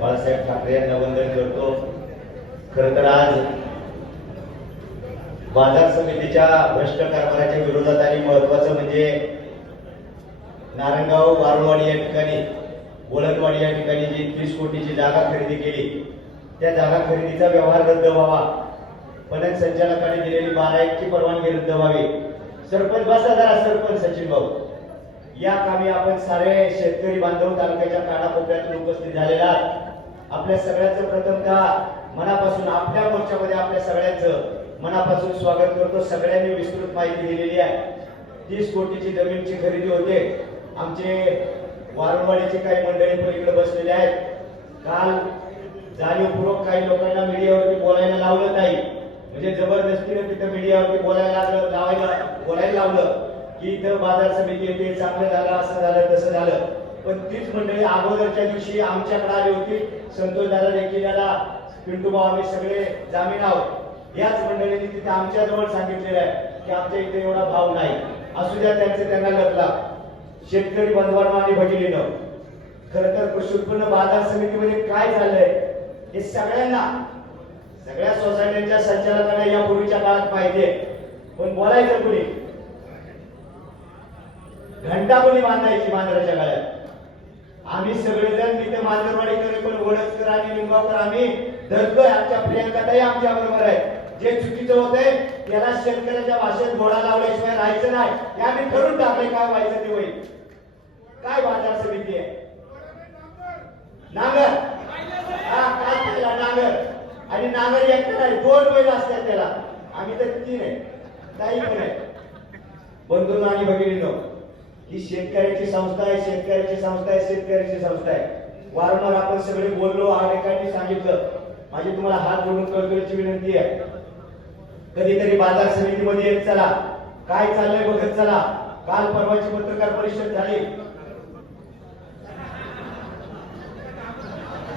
बाळासाहेब ठाकरे यांना वंदन करतो. खर तर आज बाजार समितीच्या भ्रष्ट कारभाराच्या विरोधात आणि महत्वाचं म्हणजे नारायणगाव वारुळवाडी या ठिकाणी वळणवाडी या ठिकाणी जी तीस कोटीची जागा खरेदी केली त्या जागा खरेदीचा व्यवहार रद्द व्हावा. पणन संचालकाने दिलेली बारा एकची परवानगी रद्द व्हावी. सरपंच बसा जरा सरपंच सचिन भाऊ. या कामी आपण सारे शेतकरी बांधव तालुक्याच्या कानाकोपऱ्यातून उपस्थित झालेला आहात. आपल्या सगळ्यांचं प्रथमतः मनापासून आपल्या मोर्चामध्ये आपल्या सगळ्यांचं मनापासून स्वागत करतो. सगळ्यांनी विस्तृत माहिती दिलेली आहे. तीस कोटीची जमीनची खरेदी होते. आमचे वारंवाडीचे काही मंडळी पलीकडे बसलेले आहेत. काल जाणीवपूर्वक काही लोकांना मीडियावरती बोलायला लावलं नाही. म्हणजे जबरदस्तीने तिथं मीडियावरती बोलायला लागलं लावायला बोलायला लावलं की इथं बाजार समिती येते चांगलं झालं असं झालं तसं झालं. पण तीच मंडळी अगोदरच्या दिवशी आमच्याकडे आली होती. संतोष दादा देखील याला पिंटू भाऊ आम्ही सगळे जामीन आहोत. याच मंडळीने तिथे आमच्या जवळ सांगितलेलं आहे की आमच्या इथे एवढा भाव नाही. असू द्या त्यांचे त्यांना लपला शेतकरी बंधवांना आणि भगिनीनं खर तर कृषी उत्पन्न बाजार समितीमध्ये काय झालंय हे सगळ्यांना सगळ्या सोसायट्यांच्या संचालकांना यापूर्वीच्या काळात पाहिजे पण बोलायचं कुणी? घंटा कोणी बांधायची मांजराच्या काळात आम्ही सगळेजण तिथे मांजरवाडीकडे पण वडसकर आणि लिंगावकर आम्ही धरतोय आमच्या प्रियंकाताई आमच्या बरोबर आहे. जे चुकीचं होतंय त्याला शेतकऱ्याच्या भाषेत घोडा लावल्याशिवाय राहायचं नाही. हे आम्ही ठरून टाकले काय व्हायचं ते होईल. काय बाजार समिती आहे? नांगर. हा काय केला नांगर? आणि नांगर एकटा नाही दोन बैल असतात त्याला. आम्ही तर तीन आहे. काही पण आहे. बंधू आणि भगिनीनो ही शेतकऱ्याची संस्था आहे शेतकऱ्याची संस्था आहे शेतकऱ्याची संस्था आहे. वारंवार आपण सगळे बोललो अनेकांनी सांगितलं. माझी तुम्हाला हात जोडून कळकळीची विनंती आहे. कधीतरी बाजार समितीमध्ये येत चला. काय चाललंय बघत चला. काल परवाची पत्रकार परिषद झाली.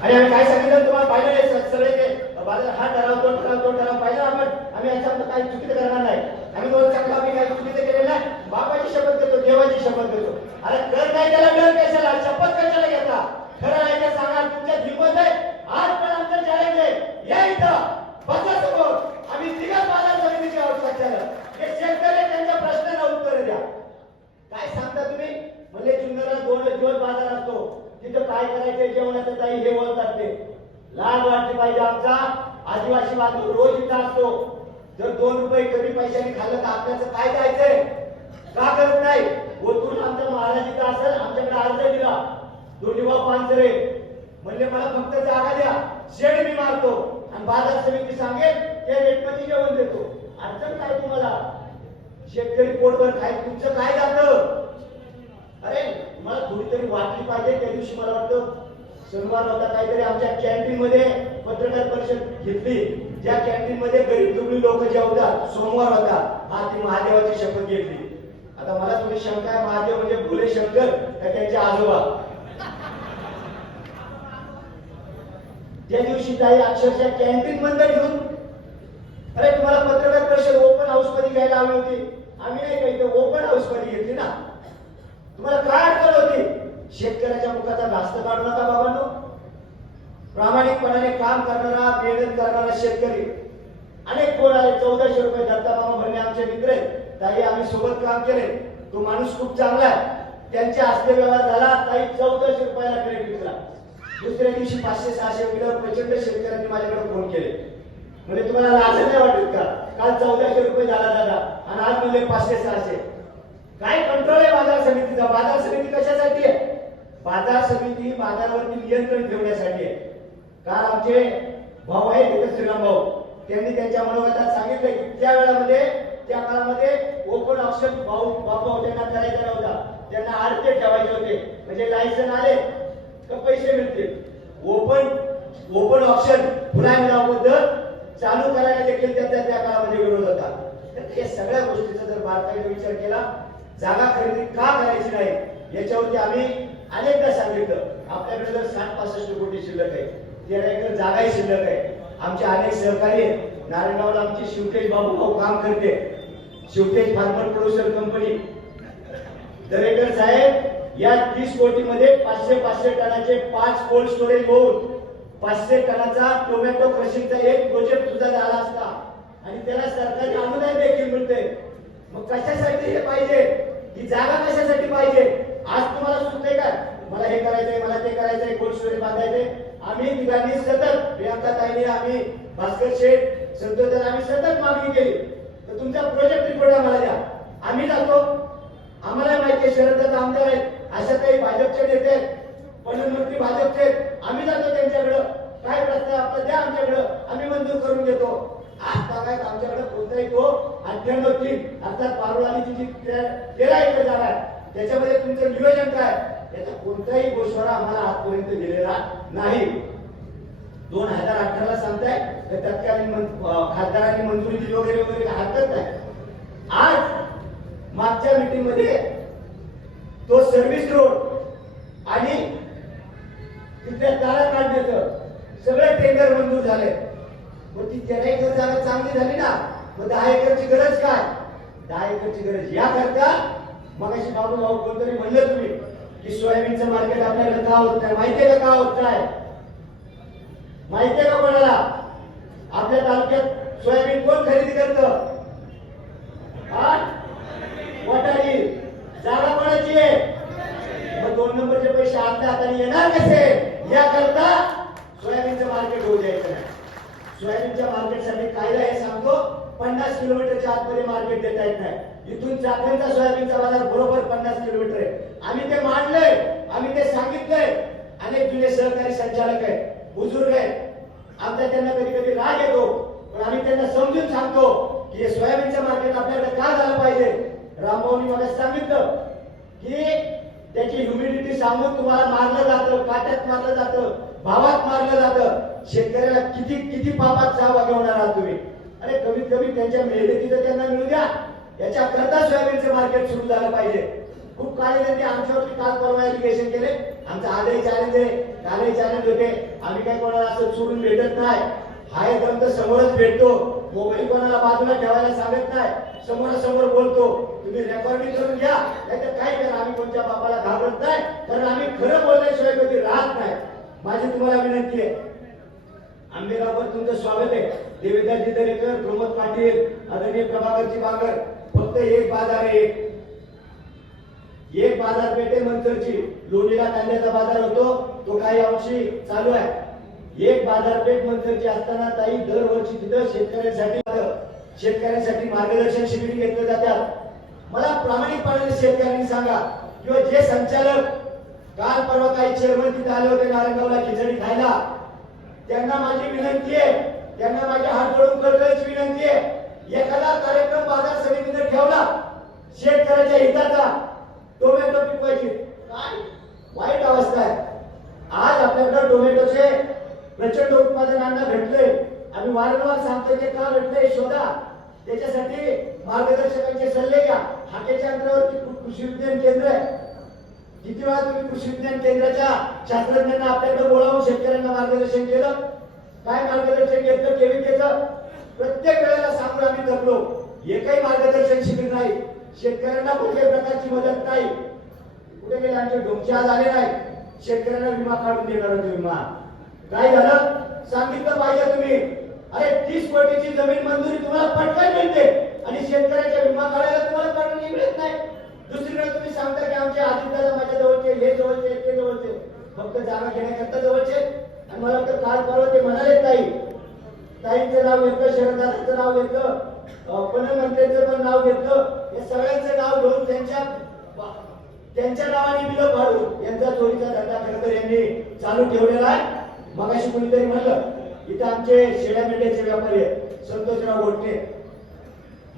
आणि आम्ही काय सांगितलं तुम्हाला पाहिलं सगळे ते बाजार हा ठराव तो ठराव तो ठराव पाहिजे आपण. आम्ही याच्यामध्ये काही चुकीचं करणार नाही. आम्ही दोन चांगला मी काही चुकीचं केलेलं नाही. बापाची शपथ घेतो देवाची शपथ घेतो. अरे कर काय त्याला डर कशाला? शपथ कशाला घेता खरं आहे का सांगा तुमच्या हिंमत आहे. आज पण आमचं चॅलेंज आहे. या इथं. बसा समोर. आम्ही तिघा बाजार समितीचे आहोत सध्याला हे शेतकरी त्यांच्या प्रश्नाला उत्तर द्या. काय सांगता तुम्ही? म्हणजे जुन्नरला दोन दिवस बाजार असतो. तिथं काय करायचं? जेवणाचं काही हे बोलतात ते. लाज वाटली पाहिजे आमचा. आदिवासी बांधव रोज इथं असतो. जर दोन रुपये कमी पैशाने खाल्लं तर आपल्याचं काय जायचंय? का करत नाही? ओतून आमचा महाराज इथं असेल आमच्याकडे अर्ज दिला. दोंडीभाऊ पानसरे म्हणले मला फक्त जागा द्या. शेड मी मारतो. आणि बाजार समिती सांगेल त्या रेटमध्ये जेवण देतो. अडचण काय तुम्हाला? शेतकरी पोटभर खाय तुमचं काय जातं? अरे मला थोडी तरी वाटली पाहिजे. त्या दिवशी मला वाटतं शनिवार होता काहीतरी आमच्या कॅन्टीन मध्ये पत्रकार परिषद घेतली. ज्या कॅन्टीन मध्ये गरीब दुबळी लोक जेवतात सोमवार होता हा ती महादेवाची शपथ घेतली. आता मला तुम्ही शंका आहे महादेव म्हणजे भोले शंकर का त्यांचे आजोबा? त्या दिवशी ताई अक्षरशः कॅन्टीन बंद घेऊन अरे तुम्हाला पत्रकार परिषद ओपन हाऊसमध्ये घ्यायला हवी होती. आम्ही नाही काही ओपन हाऊसमध्ये घेतली ना? तुम्हाला काय अडचण होती? शेतकऱ्याच्या मुखाचा घास्त काढू नका बाबांनो. प्रामाणिकपणाने काम करणारा मेहनत करणारा शेतकरी. अनेक कोण आले चौदाशे रुपये दत्ता मामा म्हणणे आमचे मित्र आहेत ताई आम्ही सोबत काम केले तो माणूस खूप चांगला आहे. त्यांच्या हस्ते व्यवहार झाला ताई चौदाशे रुपयाला क्रेडिट विकला दुसऱ्या दिवशी पाचशे सहाशे रुपयावर प्रचंड शेतकऱ्यांनी माझ्याकडे फोन केले. म्हणजे तुम्हाला लाज नाही वाटत का? काल चौदाशे रुपये झाला दादा आणि आज म्हणजे पाचशे सहाशे. काय कंट्रोल आहे बाजार समितीचा? बाजार समिती कशासाठी आहे? बाजार समिती बाजारावरती नियंत्रण ठेवण्यासाठी आहे. काल आमचे भाऊ आहेत तिथे श्रीराम भाऊ. त्यांनी त्यांच्या मनोगतात सांगितलं की त्या वेळामध्ये त्या काळामध्ये ओपन ऑप्शन भाऊ बापू त्यांना करायचा नव्हता. त्यांना आरते ठेवायचे होते. म्हणजे लायसन आले तर पैसे मिळतील? ओपन ओपन ऑप्शन खुला निलाव चालू करायला देखील त्यांचा त्या काळामध्ये विरोध होता. तर या सगळ्या गोष्टीचा जर भारताने विचार केला जागा खरेदी का करायची नाही याच्यावरती आम्ही अनेकदा सांगितलं. आपल्याकडे जर साठ पासष्ट कोटी शिल्लक आहे. तेरा जागाही शिल्लक आहे. आमचे अनेक सहकारी नारायणगावला आमची शिवतेज बाबू भाऊ काम करते. Shivtej farmer producer company Darekar साहेब या तीस कोटी मध्ये पाचशे पाचशे टनाचे पाच कोल्ड स्टोरेज होऊन पाचशे टनाचा टोमॅटो क्रशिंगचा एक प्रोजेक्ट सुद्धा झाला असता. आणि त्याला सरकारी अनुदान देखील मिळते मग कशासाठी हे पाहिजे? ही जागा कशासाठी पाहिजे? आज तुम्हाला सुचते का? मला हे करायचंय मला ते करायचंय कोल्ड स्टोरेज बांधायचंय. आम्ही तिघांनी सतत प्रियांका ताईने आम्ही भास्कर शेठ संतोष आम्ही सतत मागणी केली. तर तुमचा प्रोजेक्ट रिपोर्ट आम्हाला द्या. आम्ही जातो. आम्हाला माहिती आहे शरद आमदार आहेत. अशा काही भाजपचे नेते आहेत. प्रधानमंत्री भाजपचे आहेत. आम्ही जातो त्यांच्याकडं. काय प्रस्ताव आपला द्या आमच्याकडं. आम्ही मंजूर करून देतो. आज काय आमच्याकडे कोणताही तो अठ्ठ्याण्णव तीन अर्थात पारोळाची जी ते- तेरा एकर जागा आहे त्याच्यामध्ये तुमचं नियोजन काय? याचा कोणताही गोषवारा आम्हाला आजपर्यंत दिलेला नाही. दोन हजार अठराला सांगताय तर तत्कालीन मं- खासदारांनी मंजुरी दिली वगैरे वगैरे हरकत नाही. आज मागच्या मीटिंगमध्ये तो सर्व्हिस रोड आणि तिथल्या तारा काढण्याचं सगळे टेंडर मंजूर झाले. मग ती तेरा एकर जागा चांगली झाली ना मग दहा एकरची गरज काय? दहा एकरची गरज याकरता मग अशी बाबू भाऊ कोणतरी म्हणलं तुम्ही की सोयाबीनचं मार्केट आपल्याकडे का होत नाही? माहितीये का का होत नाही? माहितीये का कोणाला? आपल्या तालुक्यात सोयाबीन कोण खरेदी करत? हा? वटारी. जागा कोणाची आहे? मग दोन नंबरचे पैसे आपल्या हाताने येणार कसे? याकरता सोयाबीनचं मार्केट होऊ द्यायचं नाही. सोयाबीनच्या मार्केटसाठी कायदा हे सांगतो. पन्नास किलोमीटरच्या आतमध्ये मार्केट देता येत नाही. इथून चाकरीचा सोयाबीनचा बाजार बरोबर पन्नास किलोमीटर आहे. आम्ही ते मांडलंय आम्ही ते सांगितलंय. अनेक जुने सहकारी संचालक आहेत बुजुर्ग आहेत. आमचा त्यांना कधी कधी राग येतो पण आम्ही त्यांना समजून सांगतो की हे सोयाबीनचं मार्केट आपल्याकडे का झालं पाहिजे? रामभाऊनी मला सांगितलं की त्याची ह्युमिडिटी सांगून तुम्हाला मारलं जातं काट्यात मारलं जातं भावात मारलं जातं. शेतकऱ्याला किती किती पापात सहभागी होणार आहात तुम्ही? अरे कमीत कमी त्यांच्या मेहनतीचं त्यांना मिळू द्या. याच्याकरता सोयाबीनचं मार्केट सुरू झालं पाहिजे. खूप काळे त्यांनी आमच्यावरती काल परवा एज्युकेशन केले. आमचं आजही चॅलेंज आहे. कालही चॅलेंज होते. आम्ही काही कोणाला असं सोडून भेटत नाही. हाय दम तर समोरच भेटतो. मोबाईल कोणाला बाजूला ठेवायला सांगत नाही. समोरासमोर बोलतो. तुम्ही रेकॉर्डिंग करून घ्या. नाहीतर काय करा? आम्ही कोणत्या बापाला घाबरत नाही. कारण आम्ही खरं बोलल्याशिवाय कधी राहत नाही. माझी तुम्हाला विनंती आहे. आंबेगाववर तुमचं स्वागत आहे. देवेंद्रजी दरेकर प्रमोद पाटील आदरणीय प्रभाकरची बागर फक्त एक बाजार आहे. एक एक बाजारपेठ आहे मंचरची लोणीला कांद्याचा बाजार होतो तो काही अंशी चालू आहे. एक बाजारपेठ मंचरची असताना ताई दरवर्षी तिथं शेतकऱ्यांसाठी शेतकऱ्यांसाठी मार्गदर्शन शिबिर घेतले जातात. मला प्रामाणिकपणे शेतकऱ्यांनी सांगा किंवा जे संचालक काल परवा काही चेअरमन तिथे आले होते नारायणगावला खिचडी खायला. त्यांना माझी विनंती आहे त्यांना माझ्या हात जोडून कळकळीची विनंती आहे. एखादा कार्यक्रम बाजार समितीने ठेवला शेतकऱ्याच्या हिताचा टोमॅटो पिकवायचे. काय? वाईट अवस्था आहे. आज आपल्याकडे टोमॅटोचे प्रचंड उत्पादनांना भेटले. आम्ही वारंवार सांगतो ते का भेटले शोधा. त्याच्यासाठी मार्गदर्शकांचे सल्ले घ्या. हाकेच्या अंतरावरती कृषी विज्ञान केंद्र आहे. किती वेळा तुम्ही कृषी विज्ञान केंद्राच्या शास्त्रज्ञांना आपल्याकडे बोलावून शेतकऱ्यांना मार्गदर्शन केलं? काय मार्गदर्शन घेतलं केविकेचं? प्रत्येक वेळेला सांगून आम्ही जगलो एकही मार्गदर्शन शिबिर नाही. शेतकऱ्यांना कुठल्याही प्रकारची मदत नाही. कुठे गेले आमचे डोमचे आज आले नाही. शेतकऱ्यांना विमा काढून देणार होते विमा. काय झालं? सांगितलं पाहिजे तुम्ही. अरे तीस कोटीची जमीन मंजुरी तुम्हाला पटकन मिळते. आणि शेतकऱ्याच्या विमा काढायला तुम्हाला पटकन मिळत नाही. दुसरीकडे तुम्ही सांगता की आमचे आदित्यला माझ्या जवळचे हे जवळचे ते जवळचे. फक्त जागा घेण्याकरता जवळचे. आणि मला तर काल परवा ते म्हणाले ताई ताईंचं नाव घेतलं शरदाचं नाव घेतलं प्रधानमंत्र्यांचं पण नाव घेतलं या सगळ्यांचं नाव घेऊन त्यांच्या त्यांच्या नावाने बिलं पाडू यांचा चोरीचा धंदा खरं तर यांनी चालू ठेवलेला आहे. मगाशी कोणीतरी म्हणलं इथं आमचे शेळ्या मेंढ्याचे व्यापारी आहेत संतोषराव गोटणे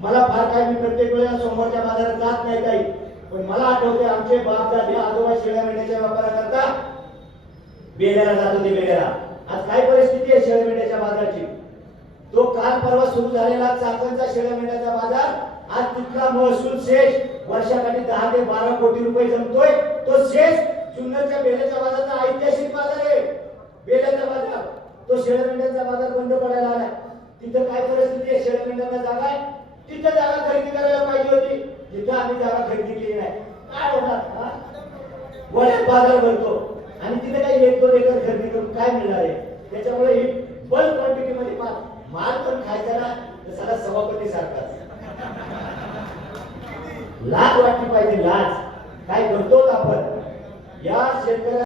मला फार काय मी प्रत्येक वेळेला सोमवारच्या बाजारात जात नाही काही पण मला आठवते आमचे बाप दादे आजोबा शेळ्या मेंढ्याच्या व्यापाराकरता बेड्याला जात होते बेड्याला आज काय परिस्थिती आहे शेळ्या मेंढ्याच्या बाजाराची? तो काल परवा सुरू झालेला चाकणचा शेळ मेंढ्याचा बाजार आज तिथला महसूल शेष वर्षाकाठी दहा ते बारा कोटी रुपये जमतोय. तो शेष चुन्नरच्या बेल्याच्या बाजाराचा ऐतिहासिक बाजार आहे. बेल्याचा बाजार. तो शेळ मेंढ्याचा बाजार बंद पडायला आलाय तिथं काय परिस्थिती आहे? शेळ्या मेंढ्याचा जागा आहे? तिथं जागा खरेदी करायला पाहिजे होती. तिथं आम्ही जागा खरेदी केली नाही. काय होणार वड्यात बाजार भरतो. आणि तिथे काही एक दोन एकर खरेदी करून काय मिळणार आहे? त्याच्यामुळे ही बल्क क्वांटिटी मध्ये माल माल पण खायचा ना तर सगळा सभापती सारखाच. लाज वाटली पाहिजे लाज काय करतो आपण? या शेतकऱ्या